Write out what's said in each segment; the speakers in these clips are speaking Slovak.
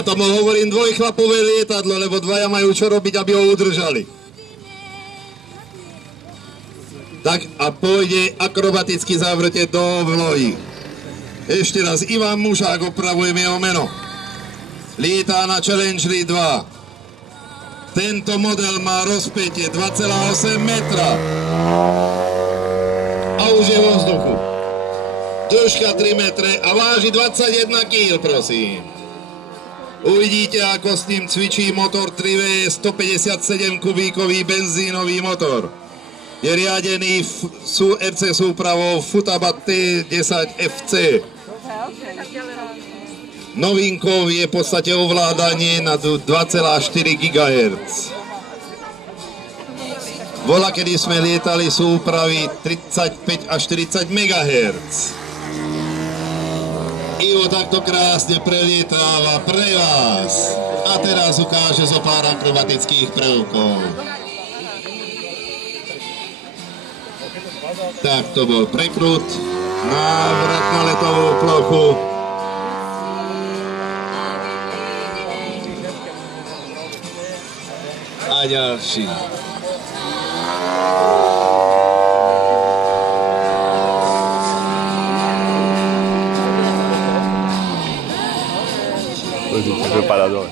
Ja tomu hovorím dvojchlapové lietadlo, lebo dvaja majú čo robiť, aby ho udržali. Tak a pôjde akrobaticky zavrte do vlohy. Ešte raz, Ivan Mušák, opravujem jeho meno. Lietá na Challenger 2. Tento model má rozpätie 2,8 metra. A už je vo vzduchu. Dĺžka 3 metre a váži 21 kg, prosím. Uvidíte, ako s ním cvičí motor 3V 157 kubíkový benzínový motor. Je riadený RC súpravou Futaba T10 FC. Novinkou je v podstate ovládanie na 2,4 GHz. Bola, kedy sme lietali súpravy 35 až 40 MHz. Ivo takto krásne prelietáva pre vás. A teraz ukáže zo pár akrobatických prvkov. Tak to bol prekrut, návrat na letovú plochu. A ďalší. Vypadá dole.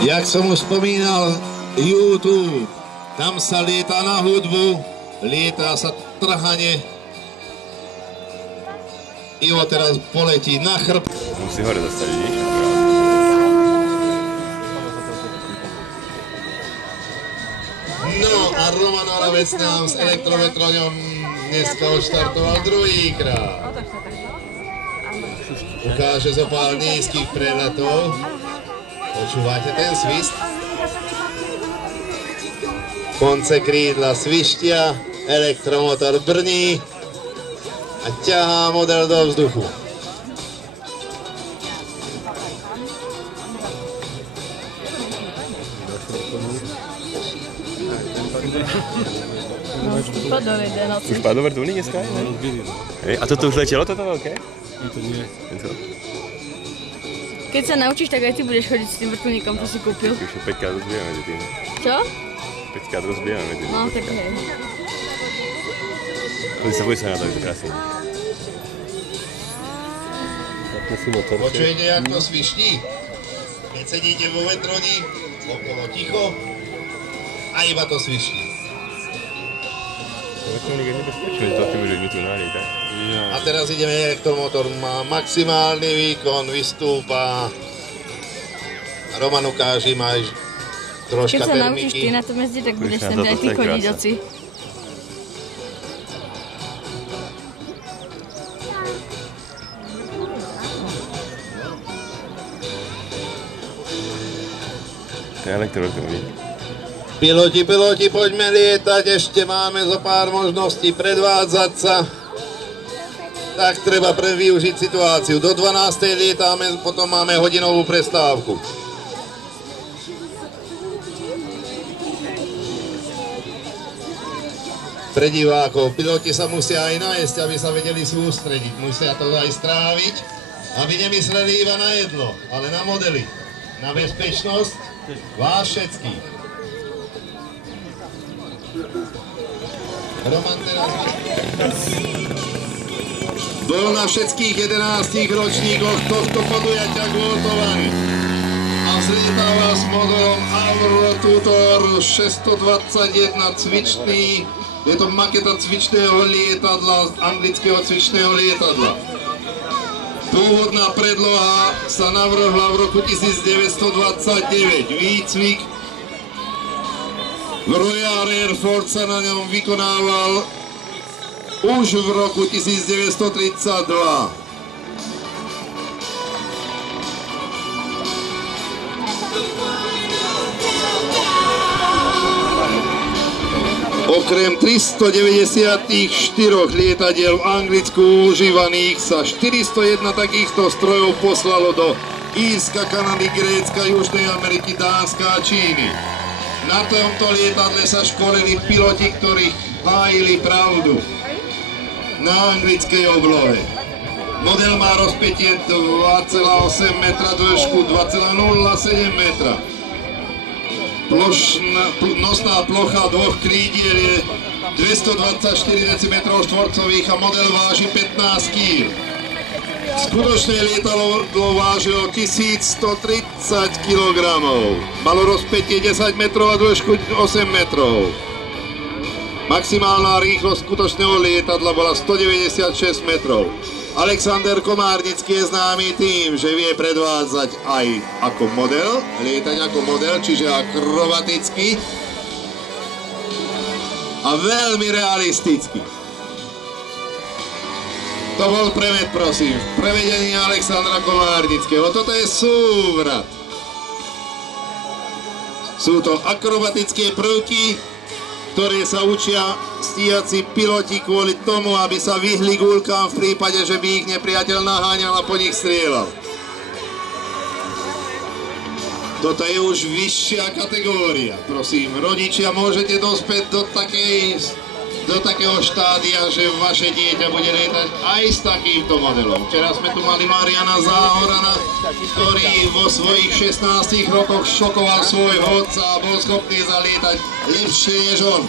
Jak som už spomínal, YouTube, tam sa lieta na hudbu, lieta sa trhanie. Ivo teraz poletí na chrb. Musí hore dostať, vidíš? No a Roman Oravec nám s elektrometroňom dneska odštartoval druhýkrát. Ukáže zo pár nízkych preletov. Počúvate ten svist? Konce krídla svištia, elektromotor brní a ťahá model do vzduchu. Už padlo vrtulník dneska? A toto už letelo, toto veľké? To nie. Keď sa naučíš, tak aj ty budeš chodiť s tým vrtuľníkom, čo si kúpil. Už 5-krát rozbijeme medzi tým. Čo? 5-krát rozbijeme medzi tým. No, tak hej. Poď sa na to, je to krásne. Počujete, jak to sviští? Keď sedíte vo vetroni, okolo ticho a iba to sviští. Vrtulník je nebezpečný, to tým ľuďmi tu nalietať. A teraz ideme, elektromotor má maximálny výkon, vystúpa. Roman ukáži, máš troška termiky. Keď sa termiky. naučíš ty na tom jezdiť, tak budeš sem aj ty chodiť, oci. To je elektromotor. Piloti, poďme lietať, ešte máme zo pár možností predvádzať sa. Tak treba využiť situáciu. Do 12. lietáme, potom máme hodinovú prestávku. Pre divákov, piloti sa musia aj nájsť, aby sa vedeli sústrediť. Musia to aj stráviť, aby nemysleli iba na jedlo, ale na modely. Na bezpečnosť vás všetkých. Roman teraz bol na všetkých 11 ročníkoch tohto podujatia kvótovaný a zlietáva s motorom Avro Tutor 621 cvičný. Je to maketa cvičného lietadla, anglického cvičného lietadla. Pôvodná predloha sa navrhla v roku 1929. Výcvik Royal Air Force sa na ňom vykonával už v roku 1932. Okrem 394 lietadiel v Anglicku užívaných sa 401 takýchto strojov poslalo do Írska, Kanady, Grécka, Južnej Ameriky, Dánska a Číny. Na tomto lietadle sa školili piloti, ktorí hájili pravdu na anglickej oblohe. Model má rozpätie 2,8 metra, dĺžku 2,07 metra. Nosná plocha dvoch krídiel je 224 cm2 a model váži 15 kg. Skutočné lietadlo vážilo 1130 kg. Malo rozpätie 10 metrov a dĺžku 8 metrov. Maximálna rýchlosť skutočného lietadla bola 196 metrov. Alexander Komárnický je známy tým, že vie predvádzať aj ako model, lietať ako model, čiže akrobaticky a veľmi realisticky. To bol premed, prosím, v prevedení Alexandra Komárnického. Toto je súvrat. Sú to akrobatické prvky, ktoré sa učia stíhací piloti kvôli tomu, aby sa vyhli guľkám v prípade, že by ich nepriateľ naháňal a po nich strieľal. Toto je už vyššia kategória. Prosím, rodičia, môžete dospieť do takého štádia, že vaše dieťa bude lietať aj s takýmto modelom. Včera sme tu mali Mariana Záhorana, ktorý vo svojich 16 rokoch šokoval svojho otca a bol schopný zalietať lepšie než on.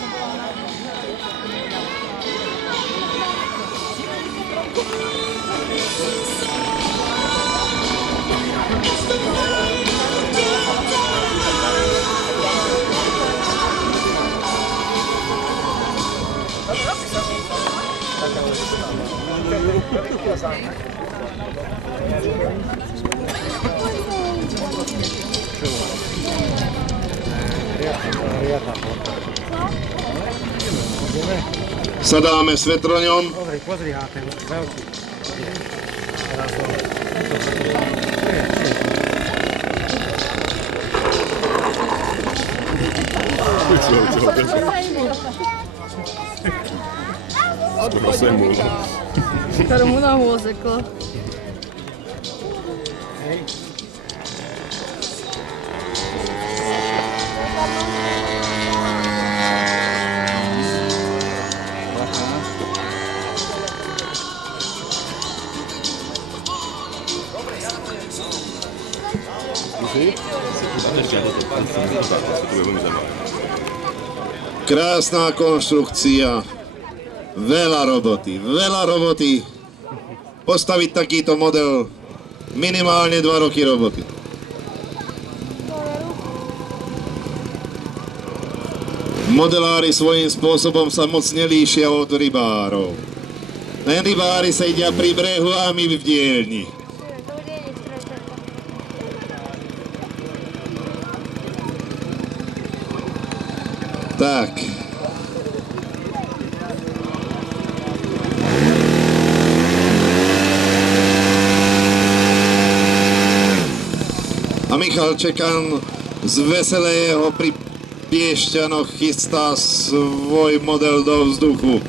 Sadáme s vetroňom. Pozri, ten veľký. Ktorú mu nohu ozeklo. Krásna konštrukcia, veľa roboty. Postaviť takýto model, minimálne 2 roky roboty. Modelári svojím spôsobom sa moc nelíšia od rybárov. Len rybári sedia pri brehu a my v dielni. Tak. A Michal Čekan z Veselého pri Piešťanoch chystá svoj model do vzduchu.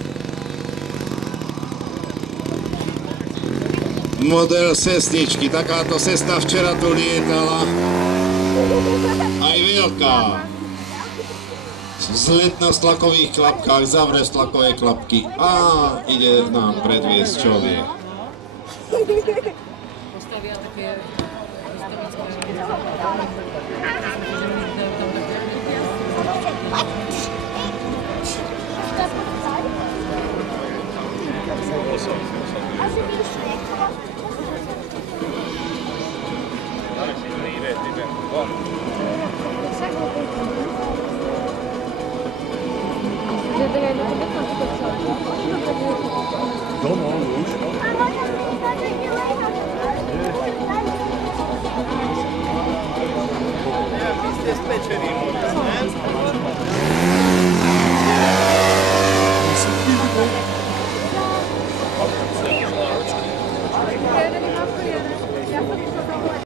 Model Sesničky. Takáto Sesna včera tu lietala. Aj veľká. Vzlet na stlakových klapkách, zavre stlakové klapky a ide nám predviesť, čo vie. Domov už. Vy ste spečení.